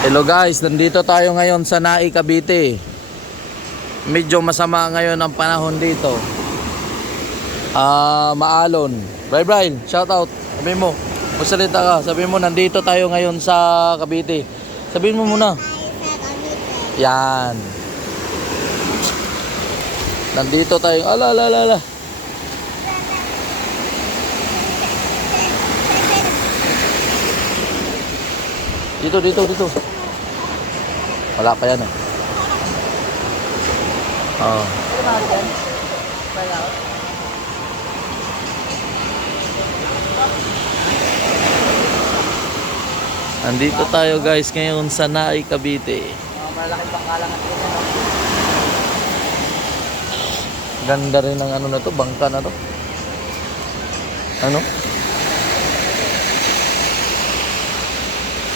Hello guys, nandito tayo ngayon sa Nai, Cavite. Medyo masama ngayon ang panahon dito. Ah, maalon. Bray Bray, shout out. Sabi mo, magsalita ka. Sabi mo, nandito tayo ngayon sa Cavite. Sabihin mo muna. Yan. Nandito tayo. Ala, ala, ala. Dito, dito, dito. Wala pa yan eh. Oh. Andito tayo guys ngayon sa Nai, Cavite. Malaking bangkalan at ganyan. no? Ganda rin ng ano na to, bangka na to. Ano?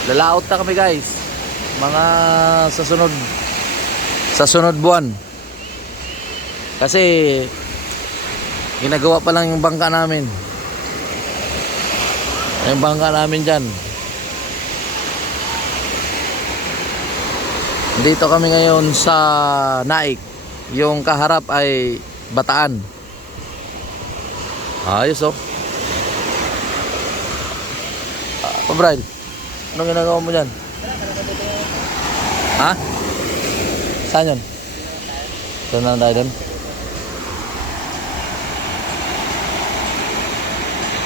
Lalaot na kami guys. Mga sa sunod sa sunod buwan. Kasi ginagawa pa lang yung bangka namin. Yung bangka namin dyan. Dito kami ngayon sa Naik. Yung kaharap ay Bataan. Ayos oh. Ah, Pabril, anong ginagawa mo dyan? hả? Sao nhìn? Tên đây đến